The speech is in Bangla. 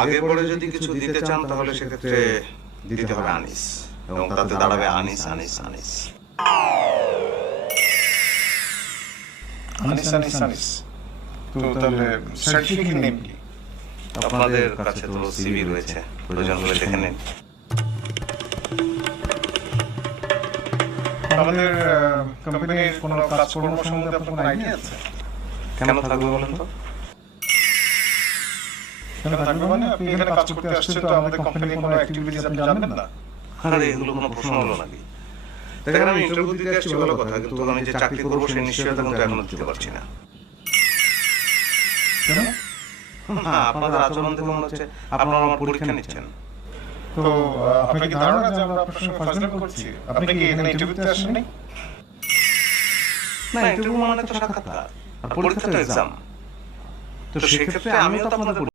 আগে পরে যদি কিছু দিতে চান তাহলে সেক্ষেত্রে দিতে হবে আনিস, এবং তাতে দাঁড়াবে আনিস আনিস আনিস। আনিস আনিস আনিস। তো তাহলে সার্টিফিকেট নেম কি? আপনাদের কাছে তো সিভি রয়েছে, প্রয়োজন হলে দেখে নিন। আমাদের কোম্পানির কোনো কাজকর্ম সম্বন্ধে আপনার কোনো আইডিয়া আছে? কেন থাকবে বলেন তো? কেন থাকবে মানে আপনি এখানে কাজ করতে আসছেন, তো আমাদের কোম্পানির কোনো অ্যাক্টিভিটিস আপনি জানেন না? আরে এগুলো কোনো প্রশ্ন হলো নাকি? দেখেন, আমি ইন্টারভিউ দিতে আসছি ভালো কথা, কিন্তু আমি যে চাকরি করবো সেই নিশ্চয়তা কিন্তু এখনো দিতে পারছি না। কেন? না, আপনাদের আচরণ দেখে মনে হচ্ছে আপনারা আমার পরীক্ষা নিচ্ছেন। তো আপনার কি ধারণা যে আমরা আপনার সঙ্গে ফাজলামি করছি? আপনি কি এখানে ইন্টারভিউতে আসেননি? না, ইন্টারভিউ মানে তো সাক্ষাৎকার, আর পরীক্ষা তো এক্সাম। তো সেক্ষেত্রে আমিও তো আপনাদের